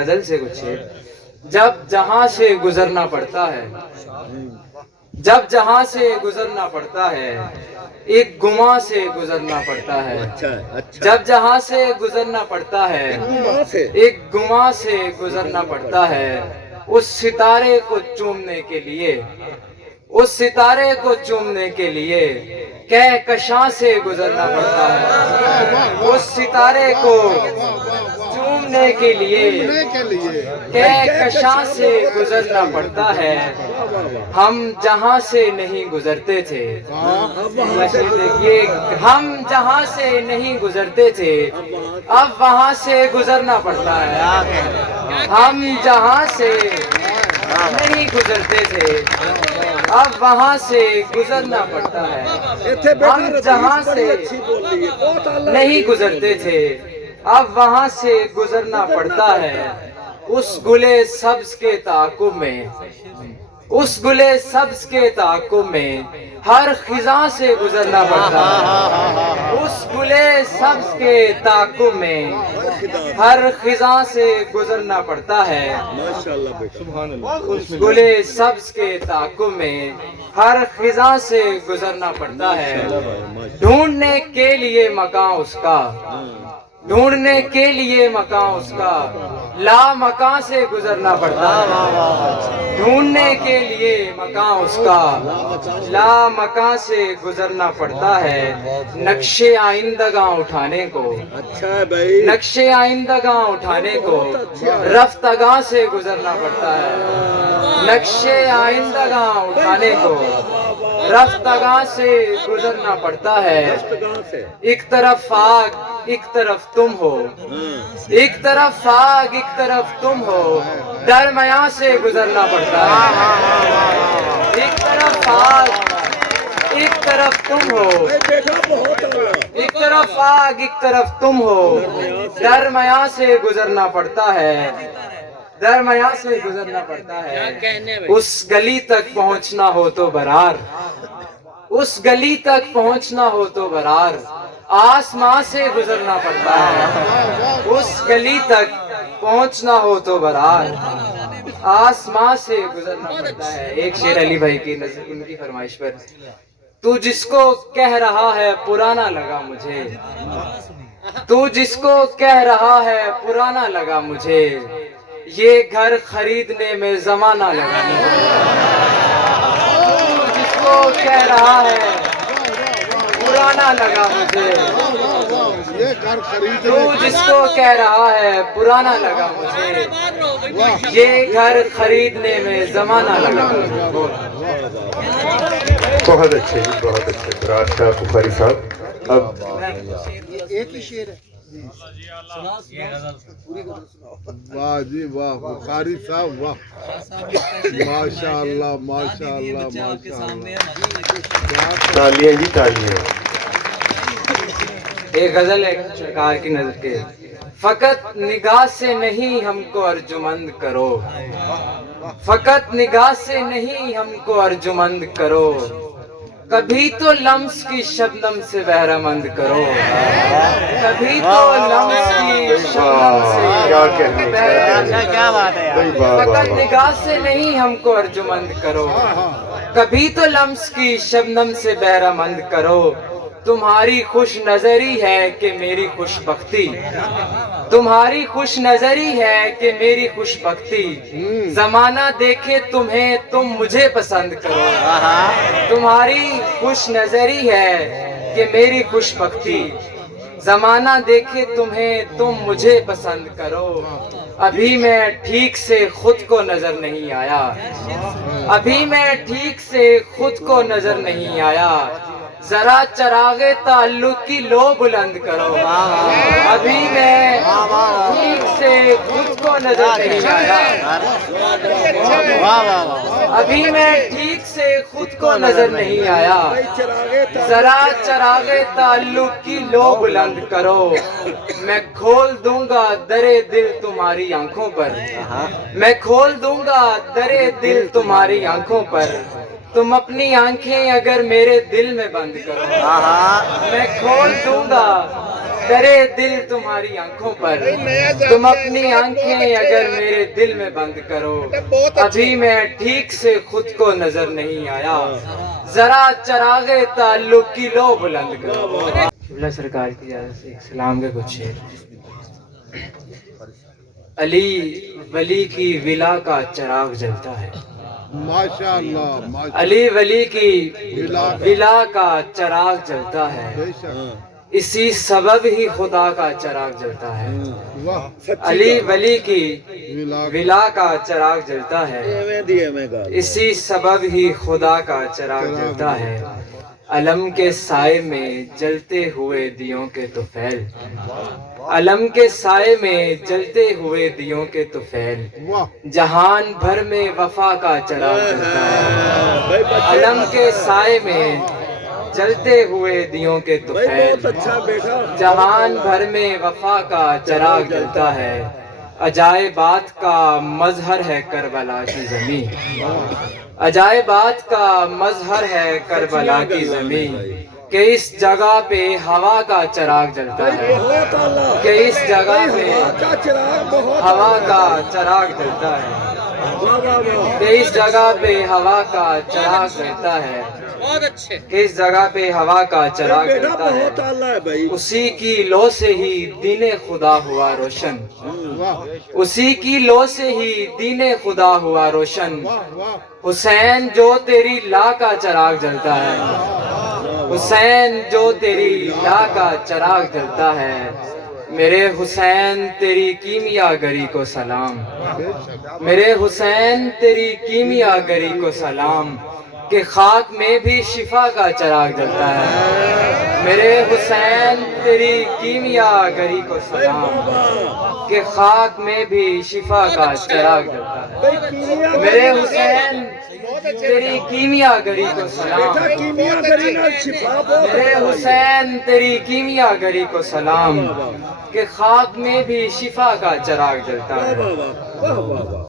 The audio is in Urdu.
غزل سے کچھ ہے. جب جہاں سے گزرنا پڑتا ہے، جب جہاں سے گزرنا پڑتا ہے، ایک گماں سے گزرنا پڑتا ہے. جب جہاں سے گزرنا پڑتا ہے، ایک گماں سے گزرنا پڑتا ہے. اس ستارے کو چومنے کے لیے، اس ستارے کو چومنے کے لیے کہکشاں سے گزرنا پڑتا ہے. اس ستارے کو چومنے کے لیے کہکشاں سے گزرنا پڑتا ہے. ہم جہاں سے نہیں گزرتے تھے، دیکھیے ہم جہاں سے نہیں گزرتے تھے اب وہاں سے گزرنا پڑتا ہے. ہم جہاں سے نہیں گزرتے تھے اب وہاں سے گزرنا پڑتا ہے. ہم جہاں سے نہیں گزرتے تھے اب وہاں سے گزرنا پڑتا ہے. اس گلے سبز کے تعاقب میں، اس گلے سبز کے تعاقب میں ہر خزاں سے گزرنا پڑتا ہے. اس گلے سبز کے تعاقب میں ہر خزاں سے گزرنا پڑتا ہے. اس گلے سبز کے تعاقب میں ہر خزاں سے گزرنا پڑتا ہے. ڈھونڈنے کے لیے مکان اس کا، ڈھونڈنے کے لیے مکان اس کا لا مکان سے گزرنا پڑتا ہے. ڈھونڈنے کے لیے مکان اس کا لا مکان سے گزرنا پڑتا ہے. نقش آئندگاں اٹھانے کو، نقش آئندگاں اٹھانے کو رفتگاں سے گزرنا پڑتا ہے. نقش آئندگاں اٹھانے کو رفتگاں سے گزرنا پڑتا ہے. ایک طرف آگ ایک طرف تم ہو، ایک طرف آگ ایک طرف تم ہو، درمیاں سے گزرنا پڑتا ہے. ایک طرف آگ ایک طرف تم ہو، ایک طرف آگ ایک طرف تم ہو، درمیاں سے گزرنا پڑتا ہے. درمیاں سے گزرنا پڑتا ہے. اس گلی تک پہنچنا ہو تو برار، اس گلی تک پہنچنا ہو تو برار آسمان سے گزرنا پڑتا ہے. اس گلی تک پہنچنا ہو تو برار آسمان سے گزرنا پڑتا ہے. ایک شعر علی بھائی کی نظر ان کی فرمائش پر. تو جس کو کہہ رہا ہے پرانا لگا مجھے، تو جس کو کہہ رہا ہے پرانا لگا مجھے، یہ گھر خریدنے میں زمانہ لگا مجھے. تو جس کو کہہ رہا ہے پرانا لگا مجھے، تو جس کو کہہ رہا ہے پرانا لگا مجھے، یہ گھر خریدنے میں زمانہ لگا مجھے. بہت اچھے جی، بہت اچھے. برار شاہ بخاری صاحب. اب ایک ہی شعر ہے. واہ جی واہ بخاری صاحب واہ، ماشاء اللہ ماشاء اللہ ماشاء اللہ. تالیاں جی تالیاں. ایک غزل ہے سرکار کی نظر کے. فقط نگاہ سے نہیں ہم کو ارجمند کرو، فقط نگاہ سے نہیں ہم کو ارجمند کرو، کبھی تو لمس کی شبنم سے بہرہ مند کرو. کبھی تو لمس کی شبنم سے کیا کہنے، کیا بات ہے یار. فقط نگاہ سے نہیں ہم کو ارجمند کرو، کبھی تو لمس کی شبنم سے بہرہ مند کرو. تمہاری خوش نظری ہے کہ میری خوش بختی، تمہاری خوش نظری ہے کہ میری خوش بختی. زمانہ دیکھے تمہیں تم مجھے پسند کرو. تمہاری خوش نظری ہے کہ میری خوش بختی. زمانہ دیکھے تمہیں تم مجھے پسند کرو. ابھی میں ٹھیک سے خود کو نظر نہیں آیا، ابھی میں ٹھیک سے خود کو نظر نہیں آیا. ذرا چراغ تعلق کی لو بلند کرو. ابھی میں ٹھیک سے خود کو نظر نہیں آیا، ابھی میں ٹھیک سے خود کو نظر نہیں آیا. ذرا چراغ تعلق کی لو بلند کرو. میں کھول دوں گا در دل تمہاری آنکھوں پر، میں کھول دوں گا در دل تمہاری آنکھوں پر. تم اپنی آنکھیں اگر میرے دل میں بند کرو. میں کھول دوں گا ڈرے دل تمہاری آنکھوں پر، تم اپنی آنکھیں اگر میرے دل میں بند کرو، ابھی میں ٹھیک سے خود کو نظر نہیں آیا، ذرا چراغ تعلق کی لو بلند کرو۔ قبلہ سرکار کی اجازت سے ایک سلام کے کچھ شعر۔ علی ولی کی ولا کا چراغ جلتا ہے، ماشاءاللہ ماشاءاللہ علی ولی کی ولا کا چراغ جلتا ہے، بے شک اسی سبب ہی خدا کا چراغ جلتا ہے۔ واہ علی ولی کی ولا ولا کا چراغ جلتا ہے، اسی سبب ہی خدا کا چراغ جلتا ہے۔ علم کے سائے میں جلتے ہوئے دیوں کے طفیل، علم کے سائے میں جلتے ہوئے دیوں کے طفیل، واہ جہان بھر میں وفا کا چراغ جلتا ہے۔ علم کے سائے میں جلتے ہوئے دیوں کے طفیل، جہان بھر میں وفا کا چراغ جلتا ہے۔ عجائبات کا مظہر ہے کربلا کی زمین، عجائبات کا مظہر ہے کربلا کی زمین، کہ اس جگہ پہ ہوا کا چراغ جلتا ہے، کہ اس جگہ پہ ہوا کا چراغ جلتا ہے، کہ اس جگہ پہ ہوا کا چراغ جلتا ہے، کہ اس جگہ پہ ہوا کا چراغ جلتا ہے۔ اسی کی لو سے ہی دین خدا ہوا روشن، واہ اسی کی لو سے ہی دین خدا ہوا روشن، واہ حسین جو تیری لا کا چراغ جلتا ہے، حسین جو تیری لا کا چراغ جلتا ہے۔ میرے حسین تیری کیمیا گری کو سلام، بے شک میرے حسین تیری کیمیا گری کو سلام، کہ خاک میں بھی شفا کا چراغ جلتا ہے۔ میرے حسین تیری کیمیا گری کو سلام، کہ خاک میں بھی شفا کا چراغ جلتا ہے۔ میرے حسین تیری کیمیا گری کو سلام، میرے حسین تیری کیمیا گری کو سلام، کہ خاک میں بھی شفا کا چراغ جلتا ہے۔